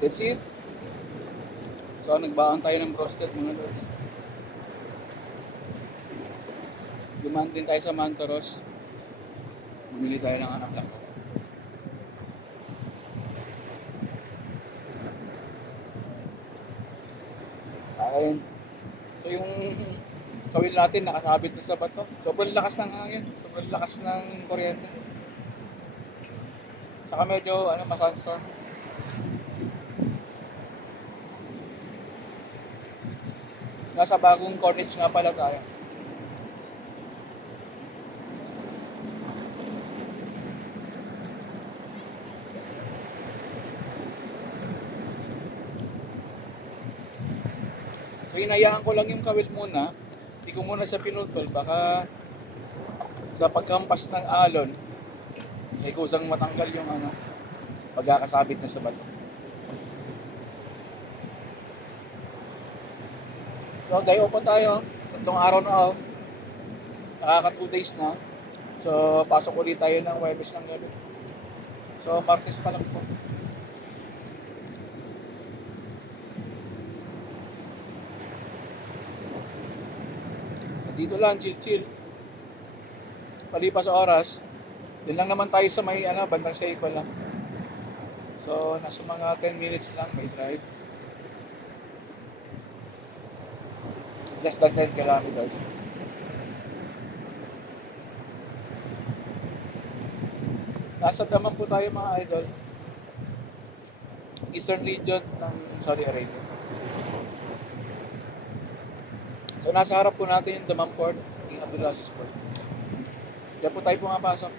That's it. So, nagbaon tayo ng roasted mga lods. Dumaan din tayo sa Mantoros. Bumili tayo ng anak lang. Ayun. So, yung kawil natin nakasabit na sa bato. Sobrang lakas ng hangin. Sobrang lakas ng kuryente. Saka medyo masandstorm. Nasa bagong corniche nga pala tayo. So hinayaan ko lang yung kawil muna. Hindi ko muna sa pinutol. Baka sa pagkampas ng alon, ay kusang matanggal yung pagkakasabit na sa bato. So day off pa tayo. Tatlong araw na off. Nakaka 2 days na. So pasok ulit tayo ng Webes ng gabi. So Martes pa lang po. Dito lang, chill. Palipas sa oras, din lang naman tayo sa may bandang Seiko lang. So, nasa mga 10 minutes lang may drive. Less than 10 kilometers. Nasa Daman po tayo mga idol. Eastern region ng Saudi Arabia. So, nasa harap po natin yung Daman Port, yung Abdulaziz Port. Diyan po tayo pumapasok.